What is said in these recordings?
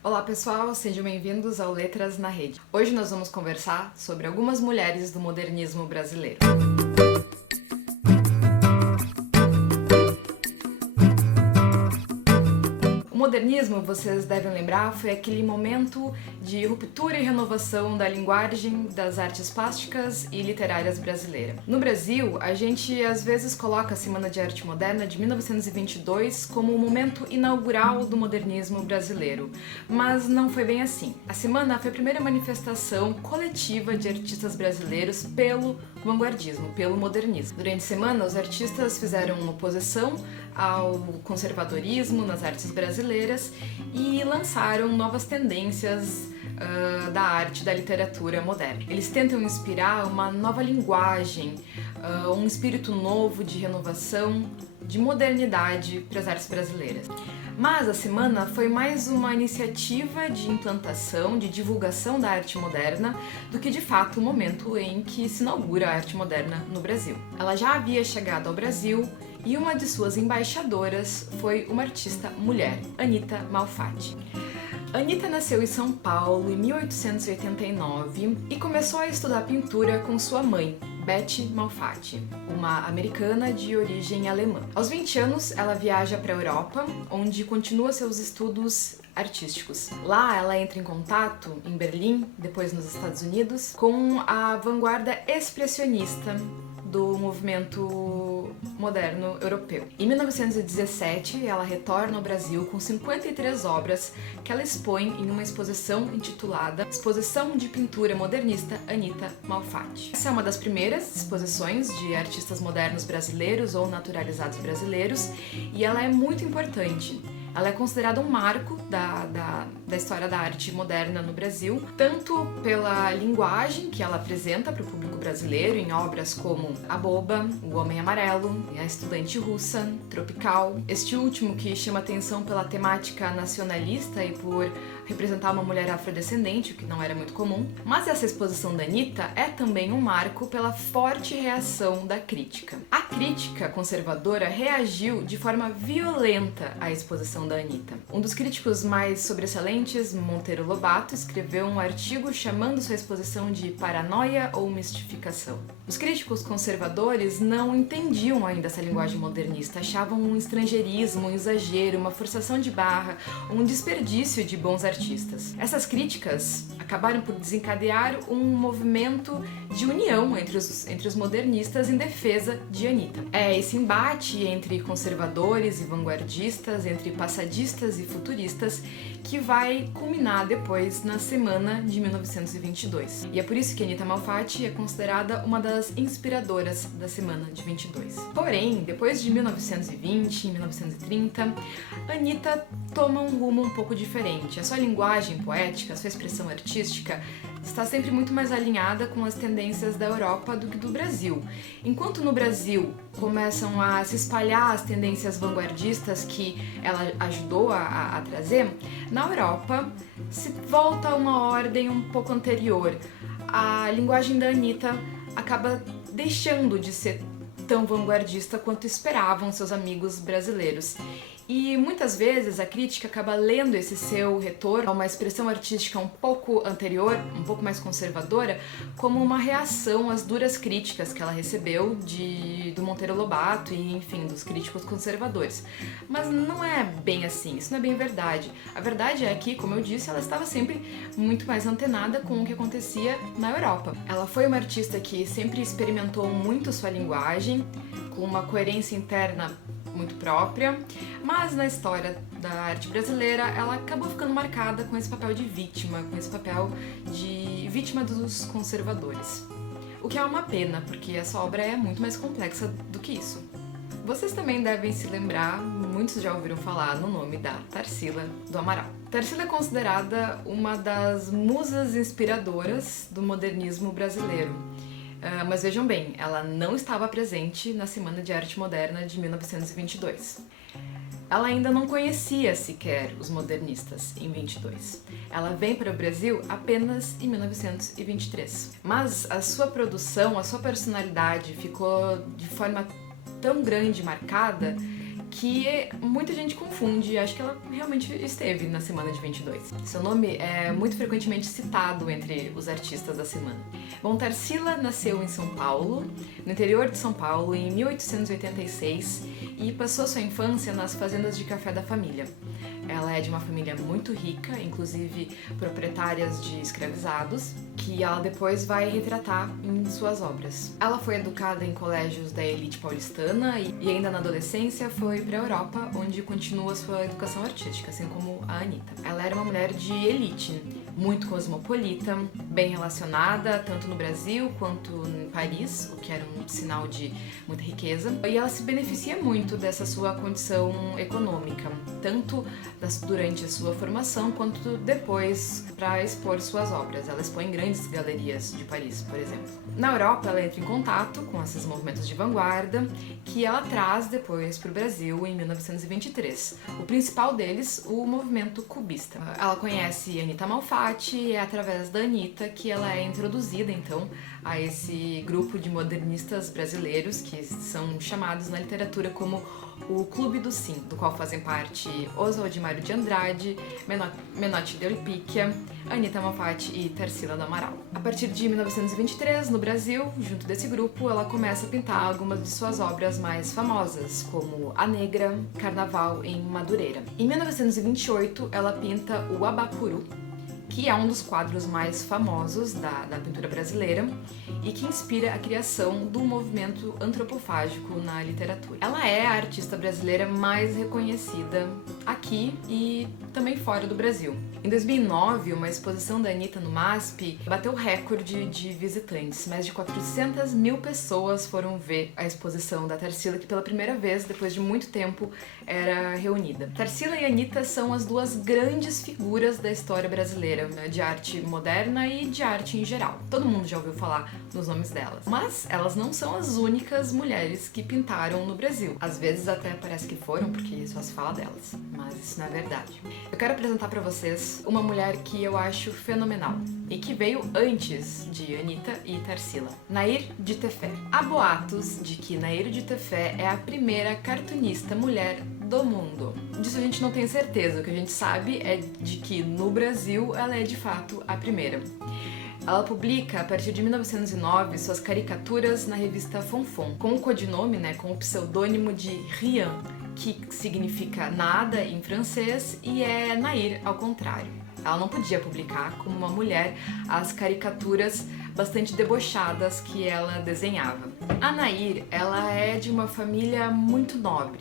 Olá pessoal, sejam bem-vindos ao Letras na Rede. Hoje nós vamos conversar sobre algumas mulheres do modernismo brasileiro. O modernismo, vocês devem lembrar, foi aquele momento de ruptura e renovação da linguagem das artes plásticas e literárias brasileiras. No Brasil, a gente às vezes coloca a Semana de Arte Moderna de 1922 como o momento inaugural do modernismo brasileiro, mas não foi bem assim. A semana foi a primeira manifestação coletiva de artistas brasileiros pelo vanguardismo, pelo modernismo. Durante a semana, os artistas fizeram uma oposição ao conservadorismo nas artes brasileiras e lançaram novas tendências da arte, da literatura moderna. Eles tentam inspirar uma nova linguagem, um espírito novo de renovação, de modernidade para as artes brasileiras. Mas a semana foi mais uma iniciativa de implantação, de divulgação da arte moderna, do que de fato o momento em que se inaugura a arte moderna no Brasil. Ela já havia chegado ao Brasil e uma de suas embaixadoras foi uma artista mulher, Anita Malfatti. Anita nasceu em São Paulo em 1889 e começou a estudar pintura com sua mãe, Betty Malfatti, uma americana de origem alemã. Aos 20 anos, ela viaja para a Europa, onde continua seus estudos artísticos. Lá, ela entra em contato, em Berlim, depois nos Estados Unidos, com a vanguarda expressionista do movimento moderno europeu. Em 1917, ela retorna ao Brasil com 53 obras que ela expõe em uma exposição intitulada Exposição de Pintura Modernista Anita Malfatti. Essa é uma das primeiras exposições de artistas modernos brasileiros ou naturalizados brasileiros e ela é muito importante. Ela é considerada um marco da história da arte moderna no Brasil, tanto pela linguagem que ela apresenta para o público brasileiro em obras como A Boba, O Homem Amarelo, A Estudante Russa, Tropical. Este último que chama atenção pela temática nacionalista e por representar uma mulher afrodescendente, o que não era muito comum. Mas essa exposição da Anita é também um marco pela forte reação da crítica. A crítica conservadora reagiu de forma violenta à exposição da Anita. Um dos críticos mais sobressalentes, Monteiro Lobato, escreveu um artigo chamando sua exposição de paranoia ou mistificação. Os críticos conservadores não entendiam ainda essa linguagem modernista, achavam um estrangeirismo, um exagero, uma forçação de barra, um desperdício de bons artistas. Essas críticas acabaram por desencadear um movimento de união entre os modernistas em defesa de Anita. É esse embate entre conservadores e vanguardistas, entre passadistas e futuristas, que vai culminar depois na Semana de 1922. E é por isso que Anita Malfatti é considerada uma das inspiradoras da Semana de 22. Porém, depois de 1920 e 1930, Anita toma um rumo um pouco diferente. A sua linguagem poética, a sua expressão artística está sempre muito mais alinhada com as tendências da Europa do que do Brasil. Enquanto no Brasil começam a se espalhar as tendências vanguardistas que ela ajudou a trazer, na Europa se volta a uma ordem um pouco anterior. A linguagem da Anita acaba deixando de ser tão vanguardista quanto esperavam seus amigos brasileiros. E muitas vezes a crítica acaba lendo esse seu retorno a uma expressão artística um pouco anterior, um pouco mais conservadora, como uma reação às duras críticas que ela recebeu do Monteiro Lobato e, enfim, dos críticos conservadores. Mas não é bem assim, isso não é bem verdade. A verdade é que, como eu disse, ela estava sempre muito mais antenada com o que acontecia na Europa. Ela foi uma artista que sempre experimentou muito sua linguagem, com uma coerência interna muito própria, mas na história da arte brasileira ela acabou ficando marcada com esse papel de vítima, com esse papel de vítima dos conservadores. O que é uma pena, porque essa obra é muito mais complexa do que isso. Vocês também devem se lembrar, muitos já ouviram falar no nome da Tarsila do Amaral. Tarsila é considerada uma das musas inspiradoras do modernismo brasileiro. Mas vejam bem, ela não estava presente na Semana de Arte Moderna de 1922. Ela ainda não conhecia sequer os modernistas em 22. Ela vem para o Brasil apenas em 1923. Mas a sua produção, a sua personalidade ficou de forma tão grande, marcada, que muita gente confunde e acha que ela realmente esteve na semana de 22. Seu nome é muito frequentemente citado entre os artistas da semana. Bom, Tarsila nasceu em São Paulo, no interior de São Paulo, em 1886 e passou sua infância nas fazendas de café da família. Ela é de uma família muito rica, inclusive proprietárias de escravizados, que ela depois vai retratar em suas obras. Ela foi educada em colégios da elite paulistana e ainda na adolescência foi para a Europa, onde continua sua educação artística, assim como a Anitta. Ela era uma mulher de elite, muito cosmopolita, bem relacionada, tanto no Brasil quanto em Paris, o que era um sinal de muita riqueza. E ela se beneficia muito dessa sua condição econômica, tanto durante a sua formação quanto depois para expor suas obras. Ela expõe em grandes galerias de Paris, por exemplo. Na Europa, ela entra em contato com esses movimentos de vanguarda que ela traz depois para o Brasil em 1923. O principal deles, o movimento cubista. Ela conhece Anita Malfatti e é através da Anitta que ela é introduzida, então, a esse grupo de modernistas brasileiros que são chamados na literatura como o Clube do Sim, do qual fazem parte Oswald Mário de Andrade, Menotti de Olipíquia, Anita Malfatti e Tarsila do Amaral. A partir de 1923, no Brasil, junto desse grupo, ela começa a pintar algumas de suas obras mais famosas, como A Negra, Carnaval em Madureira. Em 1928, ela pinta o Abapuru, que é um dos quadros mais famosos da pintura brasileira e que inspira a criação do movimento antropofágico na literatura. Ela é a artista brasileira mais reconhecida aqui e também fora do Brasil. Em 2009, uma exposição da Anitta no MASP bateu recorde de visitantes. Mais de 400 mil pessoas foram ver a exposição da Tarsila, que pela primeira vez, depois de muito tempo, era reunida. Tarsila e Anitta são as duas grandes figuras da história brasileira, né, de arte moderna e de arte em geral. Todo mundo já ouviu falar nos nomes delas. Mas elas não são as únicas mulheres que pintaram no Brasil. Às vezes até parece que foram, porque só se fala delas. Mas isso não é verdade. Eu quero apresentar pra vocês uma mulher que eu acho fenomenal e que veio antes de Anitta e Tarsila. Nair de Tefé. Há boatos de que Nair de Tefé é a primeira cartunista mulher do mundo. Disso a gente não tem certeza, o que a gente sabe é de que no Brasil ela é de fato a primeira. Ela publica, a partir de 1909, suas caricaturas na revista Fonfon, com o codinome, com o pseudônimo de Rien, que significa nada em francês e é Nair ao contrário. Ela não podia publicar, como uma mulher, as caricaturas bastante debochadas que ela desenhava. A Nair, ela é de uma família muito nobre.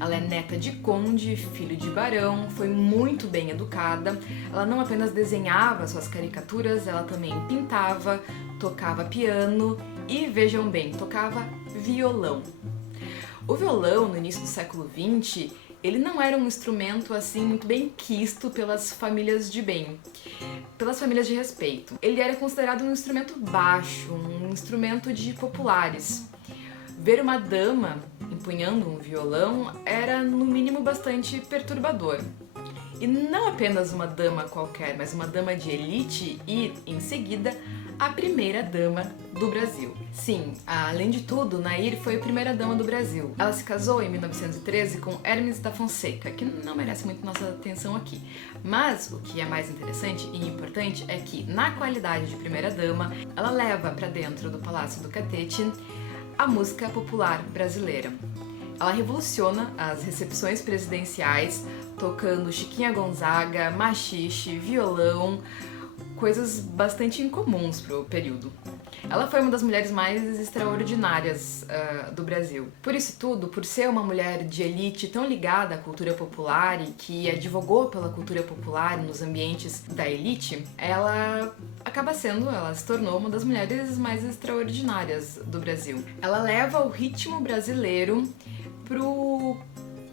Ela é neta de conde, filho de barão, foi muito bem educada. Ela não apenas desenhava suas caricaturas, ela também pintava, tocava piano e, vejam bem, tocava violão. O violão, no início do século XX, ele não era um instrumento assim muito bem quisto pelas famílias de bem, pelas famílias de respeito. Ele era considerado um instrumento baixo, um instrumento de populares. Ver uma dama empunhando um violão era, no mínimo, bastante perturbador. E não apenas uma dama qualquer, mas uma dama de elite e, em seguida, a primeira dama do Brasil. Sim, além de tudo, Nair foi a primeira dama do Brasil. Ela se casou em 1913 com Hermes da Fonseca, que não merece muito nossa atenção aqui. Mas o que é mais interessante e importante é que, na qualidade de primeira dama, ela leva para dentro do Palácio do Catete a música popular brasileira. Ela revoluciona as recepções presidenciais, tocando Chiquinha Gonzaga, maxixe, violão, coisas bastante incomuns para o período. Ela foi uma das mulheres mais extraordinárias do Brasil. Por isso tudo, por ser uma mulher de elite tão ligada à cultura popular e que advogou pela cultura popular nos ambientes da elite, ela se tornou uma das mulheres mais extraordinárias do Brasil. Ela leva o ritmo brasileiro pro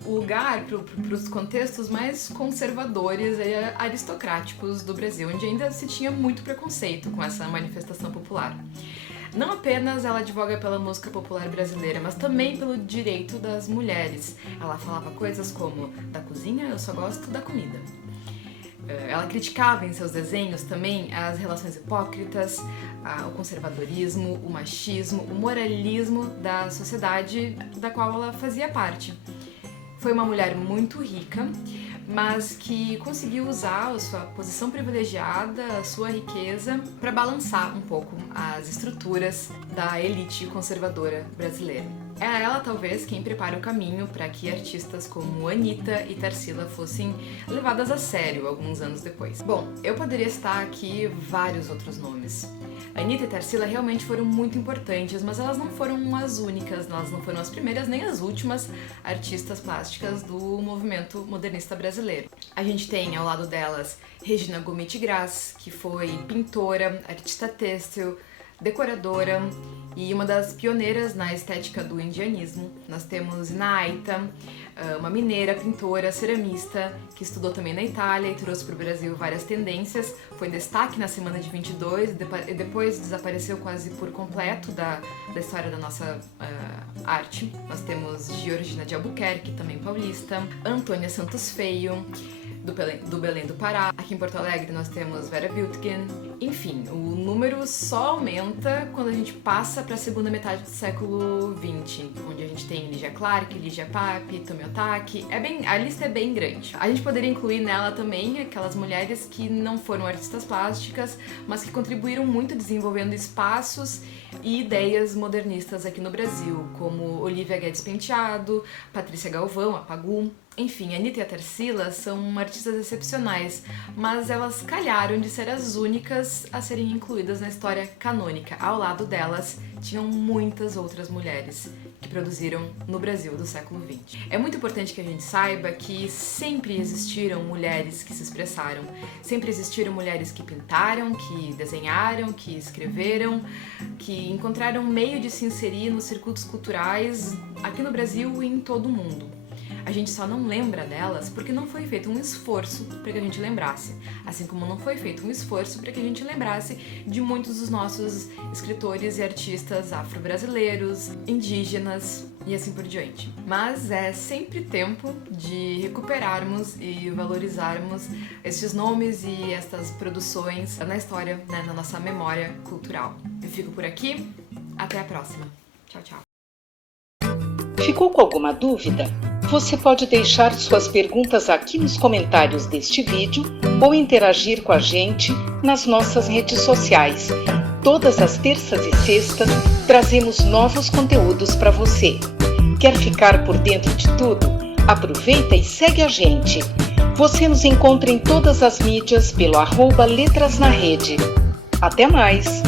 lugar, para os contextos mais conservadores e aristocráticos do Brasil, onde ainda se tinha muito preconceito com essa manifestação popular. Não apenas ela advoga pela música popular brasileira, mas também pelo direito das mulheres. Ela falava coisas como: da cozinha eu só gosto da comida. Ela criticava em seus desenhos também as relações hipócritas, o conservadorismo, o machismo, o moralismo da sociedade da qual ela fazia parte. foi uma mulher muito rica, mas que conseguiu usar a sua posição privilegiada, a sua riqueza, para balançar um pouco as estruturas da elite conservadora brasileira. É ela, talvez, quem prepara o caminho para que artistas como Anitta e Tarsila fossem levadas a sério alguns anos depois. Bom, eu poderia citar aqui vários outros nomes. Anitta e Tarsila realmente foram muito importantes, mas elas não foram as únicas, elas não foram as primeiras nem as últimas artistas plásticas do movimento modernista brasileiro. A gente tem ao lado delas Regina Gomes de Graça, que foi pintora, artista têxtil, decoradora e uma das pioneiras na estética do indianismo. Nós temos Inaita, uma mineira, pintora, ceramista, que estudou também na Itália e trouxe para o Brasil várias tendências. Foi destaque na Semana de 22 e depois desapareceu quase por completo da história da nossa arte. Nós temos Georgina de Albuquerque, também paulista, Antônia Santos Feio, do Belém do Pará. Aqui em Porto Alegre nós temos Vera Wildgen. Enfim, o número só aumenta quando a gente passa para a segunda metade do século XX, onde a gente tem Lygia Clark, Ligia Pape, Tomi Otaki. A lista é bem grande. A gente poderia incluir nela também aquelas mulheres que não foram artistas plásticas, mas que contribuíram muito desenvolvendo espaços e ideias modernistas aqui no Brasil, como Olivia Guedes Penteado, Patrícia Galvão, a Pagu. Enfim, a Anitta e a Tarsila são artistas excepcionais, mas elas calharam de ser as únicas a serem incluídas na história canônica. Ao lado delas, tinham muitas outras mulheres que produziram no Brasil do século XX. É muito importante que a gente saiba que sempre existiram mulheres que se expressaram, sempre existiram mulheres que pintaram, que desenharam, que escreveram, que encontraram um meio de se inserir nos circuitos culturais aqui no Brasil e em todo o mundo. A gente só não lembra delas porque não foi feito um esforço para que a gente lembrasse. Assim como não foi feito um esforço para que a gente lembrasse de muitos dos nossos escritores e artistas afro-brasileiros, indígenas e assim por diante. Mas é sempre tempo de recuperarmos e valorizarmos estes nomes e estas produções na história, né, na nossa memória cultural. Eu fico por aqui, até a próxima. Tchau, tchau. Ficou com alguma dúvida? Você pode deixar suas perguntas aqui nos comentários deste vídeo ou interagir com a gente nas nossas redes sociais. Todas as terças e sextas trazemos novos conteúdos para você. Quer ficar por dentro de tudo? Aproveita e segue a gente. Você nos encontra em todas as mídias pelo @letrasnarede. Até mais!